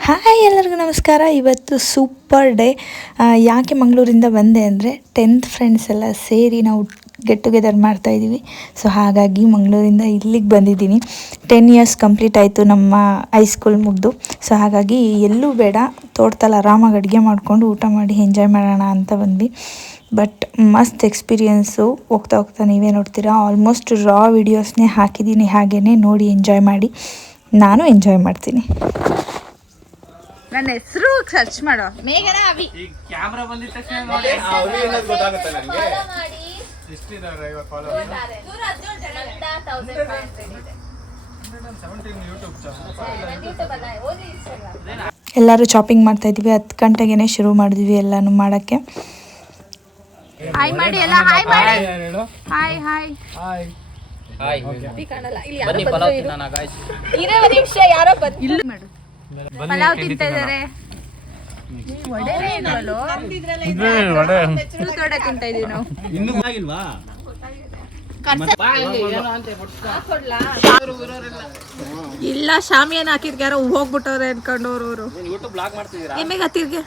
Hi ಎಲ್ಲರಿಗೂ ನಮಸ್ಕಾರ. ಇವತ್ತು ಸೂಪರ್ ಡೇ. ಯಾಕೆ ಮಂಗಳೂರಿಂದ ಬಂದೆ ಅಂದರೆ 10th ಫ್ರೆಂಡ್ಸ್ ಎಲ್ಲ ಸೇರಿ ನಾವು ಗೆಟ್ ಟುಗೆದರ್ ಮಾಡ್ತಾಯಿದ್ದೀವಿ. ಸೊ ಹಾಗಾಗಿ ಮಂಗಳೂರಿಂದ ಇಲ್ಲಿಗೆ ಬಂದಿದ್ದೀನಿ. 10 ಇಯರ್ಸ್ ಕಂಪ್ಲೀಟ್ ಆಯಿತು ನಮ್ಮ ಹೈಸ್ಕೂಲ್ ಮುಗಿದು. ಸೊ ಹಾಗಾಗಿ ಎಲ್ಲೂ ಬೇಡ, ತೋಟದಲ್ಲಿ ಆರಾಮಾಗಿ ಅಡುಗೆ ಮಾಡಿಕೊಂಡು ಊಟ ಮಾಡಿ ಎಂಜಾಯ್ ಮಾಡೋಣ ಅಂತ ಬಂದ್ವಿ. ಬಟ್ ಮಸ್ತ್ ಎಕ್ಸ್ಪೀರಿಯೆನ್ಸು. ಹೋಗ್ತಾ ಹೋಗ್ತಾ ನೀವೇ ನೋಡ್ತೀರಾ, ಆಲ್ಮೋಸ್ಟ್ ರಾ ವಿಡಿಯೋಸ್ನೇ ಹಾಕಿದ್ದೀನಿ. ಹಾಗೆಯೇ ನೋಡಿ ಎಂಜಾಯ್ ಮಾಡಿ. ನಾನು ಎಂಜಾಯ್ ಮಾಡ್ತೀನಿ. ನನ್ನ ಹೆಸರು ಸರ್ಚ್ ಮಾಡೋ ಮೇಘನ ಅವಿ. ಈ ಕ್ಯಾಮೆರಾ ಬಂದಿದ ತಕ್ಷಣ ನೋಡಿ ಅವರು ಏನದು ಗೊತ್ತಾಗುತ್ತೆ ನನಗೆ. ಎಷ್ಟು ಇದಾರೆ ಇವಾಗ ಫಾಲೋವರ್ಸ್? 117 YouTube channel. ಎಲ್ಲರೂ ಶಾಪಿಂಗ್ ಮಾಡ್ತಾ ಇದ್ವಿ. 10 ಗಂಟೆಗೆ ಶುರು ಮಾಡಿದ್ವಿ ಎಲ್ಲಾನು ಮಾಡೋಕ್ಕೆ. ಹಾಯ್ ಮಾಡಿ ಎಲ್ಲ ಹಾಯ್ ಮಾಡಿ. ಹಾಯ್ ಹಾಯ್ ಹಾಯ್ ಹಾಯ್ ಈ ಕಾಣಲ್ಲ ಇಲ್ಲಿ ಬನ್ನಿ ಯಾರೋ ಪಲಾವ್ ತಿನ್ನೋಣ ಗಾಯ್ಸ್. ಇರೇ ಒಂದು ನಿಮಿಷ ಯಾರೋ ಬಂದು ಇಲ್ಲಿ ಮಾಡು. ಪಲಾವ್ ತಿಂತಾ ಇದ್ದಾರೆ. ವಡೆನೇ ಇಲ್ವಲ್ಲೋ? ವಡೆ ತೋಟ ತಿಂತಾ ಇದೀವಿ ನಾವು. ಇನ್ನೂ ಆಗಿಲ್ವಾ? ಇಲ್ಲ ಶಾಮಿಯಾನ ಹಾಕಿದ್ಕೆ ಯಾರೋ ಹೋಗ್ಬಿಟ್ಟವ್ರೆ ಅನ್ಕೊಂಡವ್ರು ಅವರು. ಯೂಟ್ಯೂಬ್ ಬ್ಲಾಗ್ ಮಾಡ್ತಿದ್ದೀರಾ? ನಿಮಗೆ ಹತ್ತಿರ್ಗೆ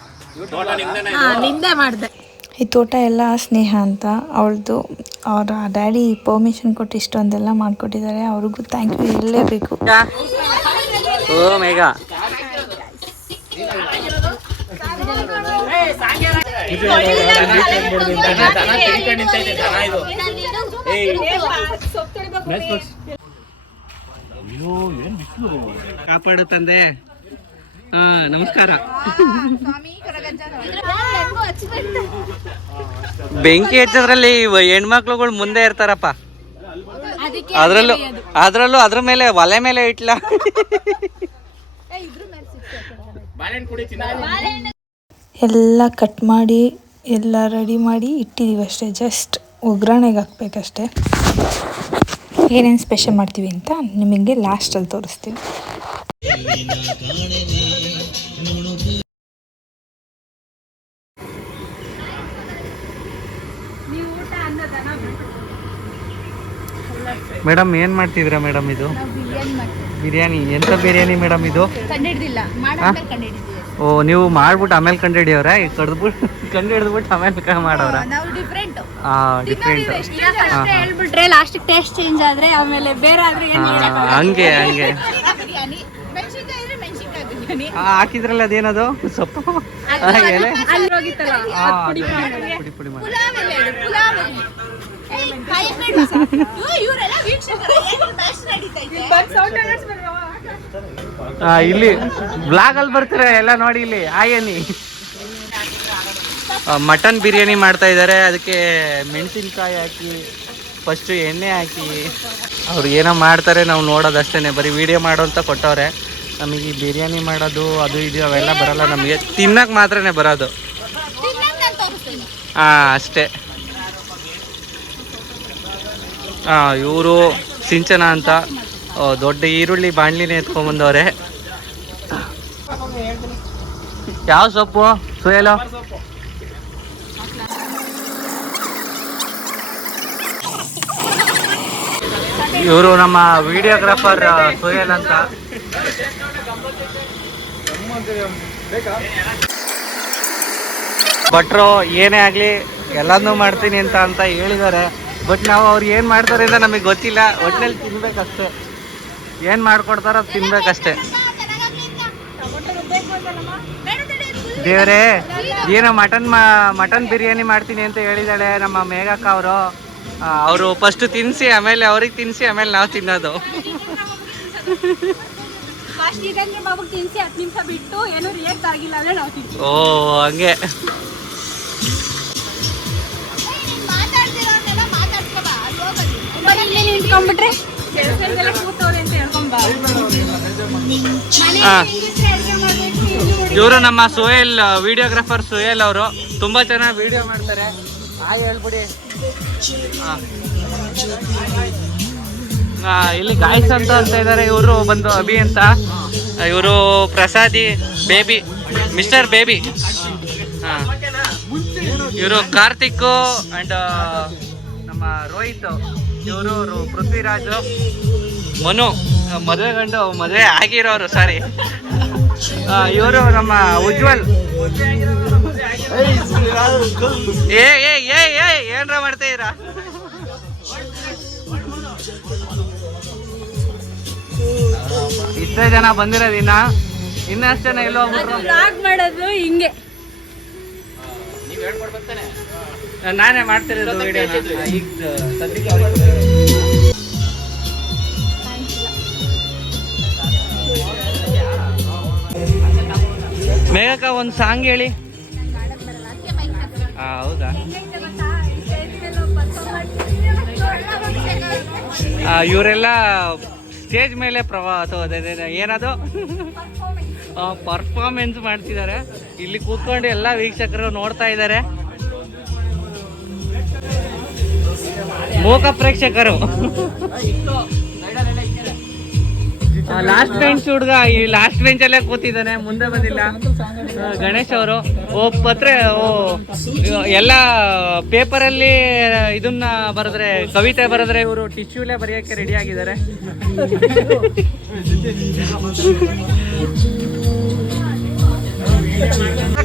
ತೋಟ ನಿಮ್ದೇನೆ? ನಿಂದೆ ಮಾಡಿದೆ. ಈ ತೋಟ ಎಲ್ಲ ಸ್ನೇಹ ಅಂತ ಅವಳದು. ಅವರ ಡ್ಯಾಡಿ ಪರ್ಮಿಷನ್ ಕೊಟ್ಟು ಇಷ್ಟೊಂದೆಲ್ಲ ಮಾಡಿಕೊಟ್ಟಿದ್ದಾರೆ. ಅವ್ರಿಗೂ ಥ್ಯಾಂಕ್ ಯು ಹೇಳಲೇಬೇಕು. ಓ ಮೇಘ ಕಾಪಾಡು ತಂದೆ. ನಮಸ್ಕಾರ. ಬೆಂಕಿ ಹಚ್ಚೋದ್ರಲ್ಲಿ ಹೆಣ್ಮಕ್ಳುಗಳು ಮುಂದೆ ಇರ್ತಾರಪ್ಪ. ಅದ್ರಲ್ಲೂ ಅದ್ರ ಮೇಲೆ ಒಲೆ ಮೇಲೆ ಇಟ್ಲ. ಎಲ್ಲ ಕಟ್ ಮಾಡಿ ಎಲ್ಲ ರೆಡಿ ಮಾಡಿ ಇಟ್ಟಿದ್ದೀವಿ ಅಷ್ಟೇ. ಜಸ್ಟ್ ಒಗ್ಗರಣೆಗೆ ಹಾಕ್ಬೇಕಷ್ಟೆ. ಏನೇನು ಸ್ಪೆಷಲ್ ಮಾಡ್ತೀವಿ ಅಂತ ನಿಮಗೆ ಲಾಸ್ಟಲ್ಲಿ ತೋರಿಸ್ತೀನಿ. ಮೇಡಮ್ ಏನ್ ಮಾಡ್ತಿದ್ದೀರಾ ಮೇಡಮ್? ಇದು ಬಿರಿಯಾನಿ. ಎಂತ ಬಿರಿಯಾನಿ ಮೇಡಮ್ ಇದು? ಓ, ನೀವು ಮಾಡ್ಬಿಟ್ಟು ಆಮೇಲೆ ಕಂಡಿಡಿಯವ್ರ? ಕಂಡು ಹಿಡಿದ್ಬಿಟ್ಟು ಆಮೇಲೆ ಮಾಡೋರ? ಡಿಫ್ರೆಂಟ್. ಹೇಳ್ಬಿಟ್ರೆ ಲಾಸ್ಟ್ ಟೇಸ್ಟ್ ಚೇಂಜ್ ಆದ್ರೆ ಆಮೇಲೆ ಬೇರೆ ಆದ್ರೆ ಹಂಗೆ ಹಾಕಿದ್ರಲ್ಲ ಅದೇನದು ಸೊಪ್ಪು ಪುಡಿ ಪುಡಿ ಮಾಡಿ. ಇಲ್ಲಿ ಬ್ಲಾಗ್ ಅಲ್ಲಿ ಬರ್ತೀರಾ ಎಲ್ಲ ನೋಡಿ. ಇಲ್ಲಿ ಆಯನಿ ಮಟನ್ ಬಿರಿಯಾನಿ ಮಾಡ್ತಾ ಇದ್ದಾರೆ. ಅದಕ್ಕೆ ಮೆಣಸಿನ್ಕಾಯಿ ಹಾಕಿ ಫಸ್ಟು ಎಣ್ಣೆ ಹಾಕಿ ಅವ್ರು ಏನೋ ಮಾಡ್ತಾರೆ, ನಾವು ನೋಡೋದಷ್ಟೇ. ಬರೀ ವಿಡಿಯೋ ಮಾಡೋ ಅಂತ ಕೊಟ್ಟವ್ರೆ. ನಮಗೆ ಈ ಬಿರಿಯಾನಿ ಮಾಡೋದು ಅದು ಇದು ಅವೆಲ್ಲ ಬರಲ್ಲ. ನಮಗೆ ತಿನ್ನಕ್ಕೆ ಮಾತ್ರನೇ ಬರೋದು. ಅಷ್ಟೇ. ಇವರು ಸಿಂಚನ ಅಂತ ದೊಡ್ಡ ಈರುಳ್ಳಿ ಬಾಣ್ಲಿನೇ ಎತ್ಕೊಂಡ್ಬಂದವ್ರೆ. ಯಾವ ಸೊಪ್ಪು? ಸುಯಲ. ಇವರು ನಮ್ಮ ವಿಡಿಯೋಗ್ರಾಫರ್ ಸುಯಲ್ ಅಂತ. ಭಟ್ರು ಏನೇ ಆಗಲಿ ಎಲ್ಲನೂ ಮಾಡ್ತೀನಿ ಅಂತ ಹೇಳಿದ್ದಾರೆ. ಬಟ್ ನಾವು ಅವ್ರು ಏನು ಮಾಡ್ತಾರೆ ಅಂತ ನಮಗೆ ಗೊತ್ತಿಲ್ಲ. ಒಟ್ಟಿನಲ್ಲಿ ತಿನ್ಬೇಕಷ್ಟೇ. ಏನು ಮಾಡ್ಕೊಡ್ತಾರೋ ಅದು ತಿನ್ಬೇಕಷ್ಟೇ. ದೇವರೇ, ಏನೋ ಮಟನ್ ಬಿರಿಯಾನಿ ಮಾಡ್ತೀನಿ ಅಂತ ಹೇಳಿದಾಳೆ ನಮ್ಮ ಮೇಘಕ್ಕ ಅವರು. ಅವರು ಫಸ್ಟ್ ತಿನ್ನಿಸಿ ಆಮೇಲೆ ಅವ್ರಿಗೆ ತಿನ್ನಿಸಿ ಆಮೇಲೆ ನಾವು ತಿನ್ನೋದು. ಓ ಹಂಗೆ. ಇವರು ನಮ್ಮ ಸೋಯಲ್ ವಿಡಿಯೋಗ್ರಾಫರ್ ಸೋಯಲ್ ಅವರು. ತುಂಬಾ ಚೆನ್ನಾಗಿ ವಿಡಿಯೋ ಮಾಡ್ತಾರೆ. ಹೇಳ್ಬಿಡಿ. ಇಲ್ಲಿ ಗಾಯ್ಸ್ ಅಂತ ಇದ್ದಾರೆ. ಇವರು ಬಂದು ಅಭಿ ಅಂತ. ಇವರು ಪ್ರಸಾದಿ ಬೇಬಿ, ಮಿಸ್ಟರ್ ಬೇಬಿ. ಇವರು ಕಾರ್ತಿಕ್ ಅಂಡ್ ನಮ್ಮ ರೋಹಿತ್. ಇವರು ಪೃಥ್ವಿರಾಜು, ಮನು. ಮದುವೆ ಆಗಿರೋರು. ಸಾರಿ. ಇವರು ನಮ್ಮ ಉಜ್ವಲ್. ಏನ್ರ ಮಾಡ್ತಾ ಇದ್ದೀರಾ? ಇಷ್ಟೇ ಜನ ಬಂದಿರೋದು ಇನ್ನಷ್ಟು ಜನ ಎಲ್ಲೋ ಮಾಡೋದು ಹಿಂಗೆ. ನಾನೇ ಮಾಡ್ತಿರೋದು ವಿಡಿಯೋನ. ಈಗ ಸದ್ಯಕ್ಕೆ ಮೇಘಕ್ಕ ಒಂದು ಸಾಂಗ್ ಹೇಳಿ. ಹೌದಾ? ಇವರೆಲ್ಲ ಸ್ಟೇಜ್ ಮೇಲೆ ಏನದು ಪರ್ಫಾರ್ಮೆನ್ಸ್ ಮಾಡ್ತಿದ್ದಾರೆ. ಇಲ್ಲಿ ಕೂತ್ಕೊಂಡು ಎಲ್ಲ ವೀಕ್ಷಕರು ನೋಡ್ತಾ ಇದ್ದಾರೆ. ಮೂಕ ಪ್ರೇಕ್ಷಕರು. ಲಾಸ್ಟ್ ಬೆಂಚ್ ಹುಡುಗ ಈ ಲಾಸ್ಟ್ ಬೆಂಚಲ್ಲೇ ಕೂತಿದ್ದಾನೆ, ಮುಂದೆ ಬಂದಿಲ್ಲ. ಗಣೇಶ್ ಅವರು ಎಲ್ಲ ಪೇಪರಲ್ಲಿ ಇದನ್ನ ಬರೆದ್ರೆ, ಕವಿತೆ ಬರೆದ್ರೆ ಇವರು ಟಿಶ್ಯೂಲೇ ಬರೆಯೋಕ್ಕೆ ರೆಡಿ ಆಗಿದ್ದಾರೆ.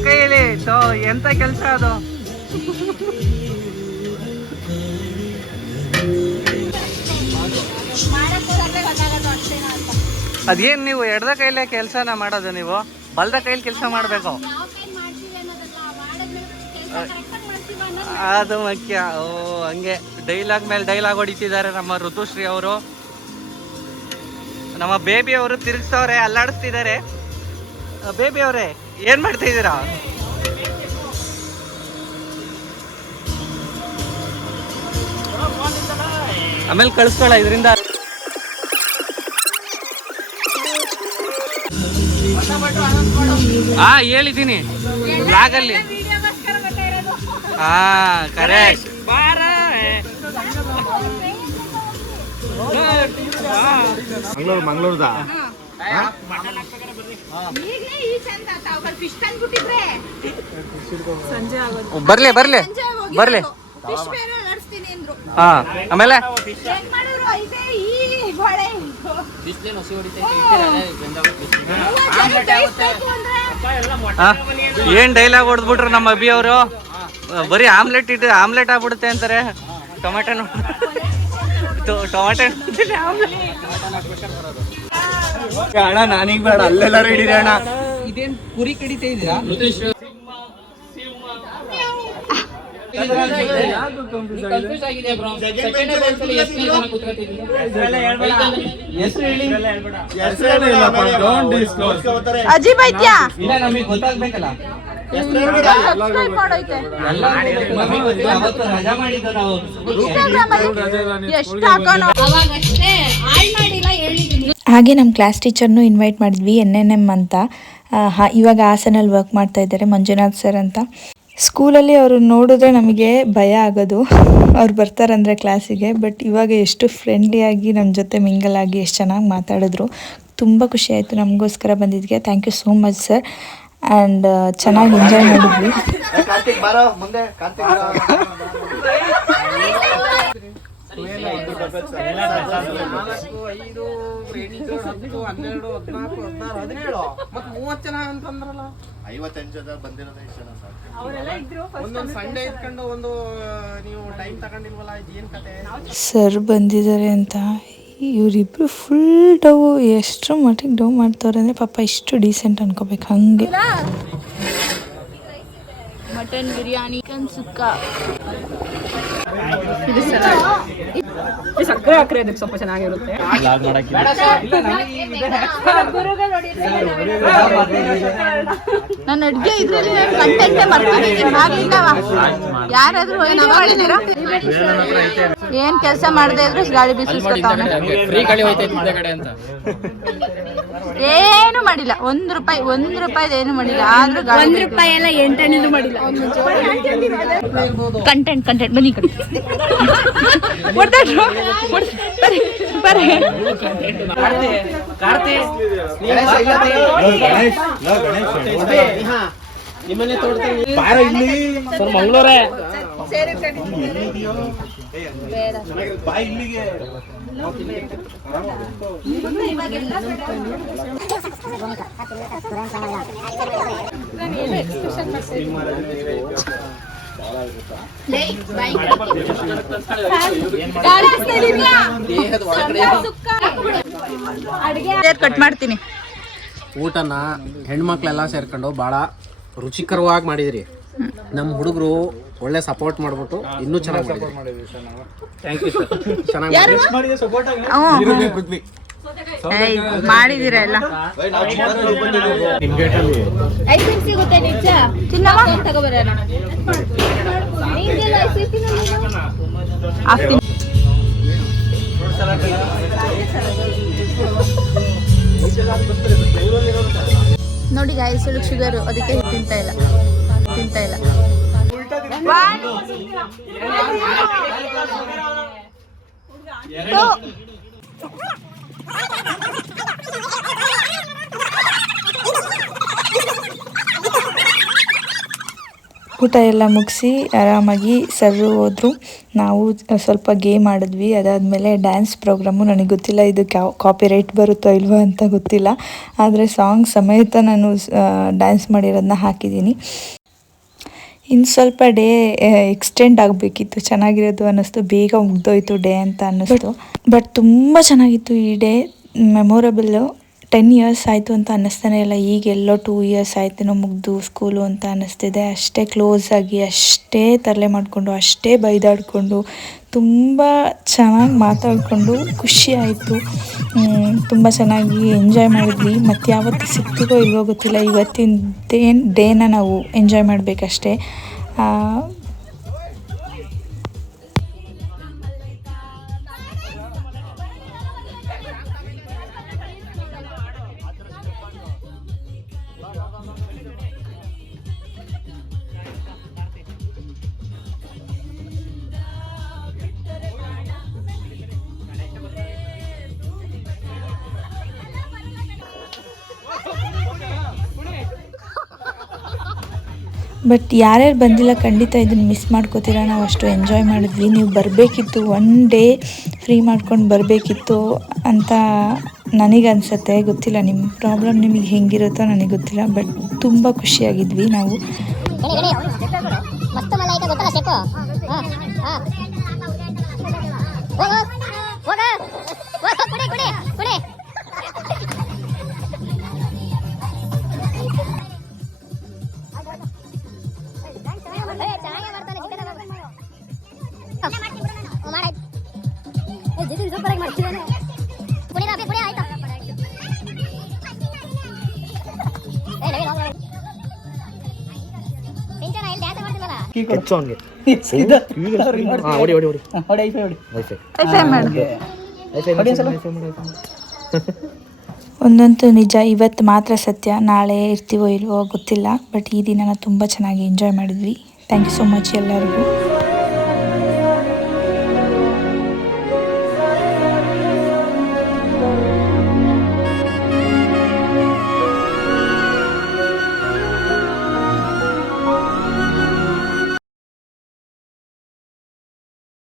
ಕೈಯಲ್ಲಿ ಎಂತ ಕೆಲಸ ಅದು? ಅದೇನ್ ನೀವು ಎಡದ ಕೈಲೇ ಕೆಲಸನ ಮಾಡೋದು, ನೀವು ಬಲದ ಕೈಲಿ ಕೆಲಸ ಮಾಡಬೇಕು, ಅದು ಮುಖ್ಯ. ಓ ಹಂಗೆ ಡೈಲಾಗ್ ಮೇಲೆ ಡೈಲಾಗ್ ಹೊಡಿತಿದ್ದಾರೆ ನಮ್ಮ ಋತುಶ್ರೀ ಅವರು. ನಮ್ಮ ಬೇಬಿ ಅವರು ತಿರುಗಿಸ್ತವ್ರೆ, ಅಲ್ಲಾಡಿಸ್ತಿದ್ದಾರೆ. ಬೇಬಿ ಅವರೇ ಏನ್ ಮಾಡ್ತಾ ಇದ್ದೀರಾ? ಆಮೇಲೆ ಕಳಿಸ್ಕೊಳ್ಳ ಇದರಿಂದ. ಹೇಳಿದ್ದೀನಿ ಬ್ಲಾಗಲ್ಲಿ. ಕರೆಕ್ಟ್. ಮಂಗಳೂರ್ದ ಬರ್ಲಿ ಬರ್ಲಿ ಬರ್ಲಿ. ಆಮೇಲೆ ಏನ್ ಡೈಲಾಗ್ ಹೊಡೆದ್ಬಿಟ್ರು ನಮ್ಮ ಅಭಿ ಅವರು. ಬರೀ ಆಮ್ಲೆಟ್ ಆಗ್ಬಿಡುತ್ತೆ ಅಂತಾರೆ. ಟೊಮೆಟೊ ಅಣ್ಣ ನಾನೀಗ ಬೇಡ, ಅಲ್ಲೆಲ್ಲ ರೆಡಿ ಅಣ್ಣ. ಇದೇನ್ ಕುರಿ ಕಡಿತಾ ಇದ್ದೀರಾ? ಅಜೀಬ್ ಐತ್ಯಾ? ಇಲ್ಲ ನಮಗೆ ಗೊತ್ತಾಗ್ಬೇಕಲ್ಲ. ಹಾಗೆ ನಮ್ಮ ಕ್ಲಾಸ್ ಟೀಚರ್ನು ಇನ್ವೈಟ್ ಮಾಡಿದ್ವಿ, NNM ಅಂತ. ಇವಾಗ ಹಾಸನಲ್ಲಿ ವರ್ಕ್ ಮಾಡ್ತಾ ಇದ್ದಾರೆ, ಮಂಜುನಾಥ್ ಸರ್ ಅಂತ. ಸ್ಕೂಲಲ್ಲಿ ಅವರು ನೋಡಿದ್ರೆ ನಮಗೆ ಭಯ ಆಗೋದು, ಅವ್ರು ಬರ್ತಾರಂದರೆ ಕ್ಲಾಸಿಗೆ. ಬಟ್ ಇವಾಗ ಎಷ್ಟು ಫ್ರೆಂಡ್ಲಿಯಾಗಿ ನಮ್ಮ ಜೊತೆ ಮಿಂಗಲ್ ಆಗಿ ಎಷ್ಟು ಚೆನ್ನಾಗಿ ಮಾತಾಡಿದ್ರು. ತುಂಬ ಖುಷಿ ಆಯಿತು ನಮಗೋಸ್ಕರ ಬಂದಿದ್ದಕ್ಕೆ. Thank you so much sir. And ಚೆನ್ನಾಗಿ ಎಂಜಾಯ್ ಮಾಡಿದ್ವಿ. ಸರ್ ಬಂದಿದ್ದಾರೆ ಅಂತ ಇವರಿಬ್ರು ಫುಲ್ ಡವ್, ಎಷ್ಟು ಮಟ್ಟಿಗೆ ಡವ್ ಮಾಡ್ತವ್ರೆ ಅಂದರೆ ಪಾಪ ಇಷ್ಟು ಡೀಸೆಂಟ್ ಅನ್ಕೋಬೇಕು. ಹಂಗೆ ಮಟನ್ ಬಿರಿಯಾನಿ, ಚಿಕನ್ ಸುಕ್ಕ, ಸಕ್ಕರೆ ಹಾಕ್ರೆ ಅದಕ್ಕೆ ಸ್ವಲ್ಪ ಚೆನ್ನಾಗಿರುತ್ತೆ. ನನ್ನ ಅಡ್ಗೆ ಇದ್ರಲ್ಲಿ ಕಂಟೆಂಟೇ ಮಾಡ್ಕೊಂಡಿದ್ದೀನಿ. ಯಾರಾದ್ರೂ ಏನ್ ಕೆಲಸ ಮಾಡದೆ ಇದ್ರು ಗಾಳಿ ಬೀಸಿಸ್ಕೊತಾವನೆ. ಏನು ಮಾಡಿಲ್ಲ, ಒಂದ್ ರೂಪಾಯಿ ಏನು ಮಾಡಿಲ್ಲ. ಆದ್ರೂ ₹1 ಎಲ್ಲ 8 ಮಾಡಿಲ್ಲ. ಕಂಟೆಂಟ್ ಬನ್ನಿ ಕಡೆ ಮಂಗಳೂರೇ ಕಟ್ ಮಾಡ್ತೀನಿ. ಊಟನ ಹೆಣ್ಮಕ್ಳೆಲ್ಲ ಸೇರ್ಕೊಂಡು ಭಾಳ ರುಚಿಕರವಾಗಿ ಮಾಡಿದಿರಿ. ನಮ್ಮ ಹುಡುಗರು ಒಳ್ಳೆ ಸಪೋರ್ಟ್ ಮಾಡ್ಬಿಟ್ಟು ಇನ್ನೂ ಚೆನ್ನಾಗಿ ಮಾಡಿದೀರ ಎಲ್ಲ ಸಿಗುತ್ತೆ ನಿಜ ತಗೋಬರೋಣ. ನೋಡಿ ಗಾಯ್ಸ್, ಶುಗರ್ ಅದಕ್ಕೆ ತಿಂತಾ ಇಲ್ಲ. ಊಟ ಎಲ್ಲ ಮುಗಿಸಿ ಆರಾಮಾಗಿ ಸರ್ ಹೋದ್ರು. ನಾವು ಸ್ವಲ್ಪ ಗೇಮ್ ಆಡಿದ್ವಿ. ಅದಾದಮೇಲೆ ಡ್ಯಾನ್ಸ್ ಪ್ರೋಗ್ರಾಮು. ನನಗೆ ಗೊತ್ತಿಲ್ಲ ಇದು ಕಾಪಿರೈಟ್ ಬರುತ್ತೋ ಇಲ್ವೋ ಅಂತ ಗೊತ್ತಿಲ್ಲ, ಆದರೆ ಸಾಂಗ್ ಸಮೇತ ನಾನು ಡ್ಯಾನ್ಸ್ ಮಾಡಿರೋದನ್ನ ಹಾಕಿದ್ದೀನಿ. ಇನ್ನು ಸ್ವಲ್ಪ ಡೇ ಎಕ್ಸ್ಟೆಂಡ್ ಆಗಬೇಕಿತ್ತು, ಚೆನ್ನಾಗಿರೋದು ಅನ್ನಿಸ್ತು. ಬೇಗ ಮುಗ್ದೋಯ್ತು ಡೇ ಅಂತ ಅನ್ನಿಸ್ತು. ಬಟ್ ತುಂಬ ಚೆನ್ನಾಗಿತ್ತು ಈ ಡೇ. ಮೆಮೊರಬಲ್ಲು. 10 ಇಯರ್ಸ್ ಆಯಿತು ಅಂತ ಅನ್ನಿಸ್ತಾನೆ ಇಲ್ಲ. ಈಗೆಲ್ಲೋ 2 ಇಯರ್ಸ್ ಆಯ್ತೇನೋ ಮುಗ್ದು ಸ್ಕೂಲು ಅಂತ ಅನ್ನಿಸ್ತಿದೆ. ಅಷ್ಟೇ ಕ್ಲೋಸ್ ಆಗಿ, ಅಷ್ಟೇ ತರಲೆ ಮಾಡಿಕೊಂಡು, ಅಷ್ಟೇ ಬೈದಾಡಿಕೊಂಡು, ತುಂಬ ಚೆನ್ನಾಗಿ ಮಾತಾಡಿಕೊಂಡು ಖುಷಿ ಆಯಿತು. ತುಂಬ ಚೆನ್ನಾಗಿ ಎಂಜಾಯ್ ಮಾಡಿದ್ವಿ. ಮತ್ತು ಯಾವತ್ತು ಸಿಗ್ತೀವೋ ಇಲ್ವೋ ಗೊತ್ತಿಲ್ಲ. ಇವತ್ತಿನ ಡೇನ ನಾವು ಎಂಜಾಯ್ ಮಾಡಬೇಕಷ್ಟೇ. ಬಟ್ ಯಾರ್ಯಾರು ಬಂದಿಲ್ಲ ಖಂಡಿತ ಇದನ್ನು ಮಿಸ್ ಮಾಡ್ಕೋತೀರಾ. ನಾವು ಅಷ್ಟು ಎಂಜಾಯ್ ಮಾಡಿದ್ವಿ. ನೀವು ಬರಬೇಕಿತ್ತು, 1 ಡೇ ಫ್ರೀ ಮಾಡ್ಕೊಂಡು ಬರಬೇಕಿತ್ತು ಅಂತ ನನಗನ್ಸುತ್ತೆ. ಗೊತ್ತಿಲ್ಲ ನಿಮ್ಮ ಪ್ರಾಬ್ಲಮ್ ನಿಮಗೆ ಹೆಂಗಿರುತ್ತೋ ನನಗೆ ಗೊತ್ತಿಲ್ಲ. ಬಟ್ ತುಂಬ ಖುಷಿಯಾಗಿದ್ವಿ ನಾವು. ಒಂದಂತೂ ನಿಜ, ಇವತ್ತು ಮಾತ್ರ ಸತ್ಯ. ನಾಳೆ ಇರ್ತೀವೋ ಇಲ್ವೋ ಗೊತ್ತಿಲ್ಲ. ಬಟ್ ಈ ದಿನ ತುಂಬ ಚೆನ್ನಾಗಿ ಎಂಜಾಯ್ ಮಾಡಿದ್ವಿ. ಥ್ಯಾಂಕ್ ಯು ಸೋ ಮಚ್ ಎಲ್ಲರಿಗೂ.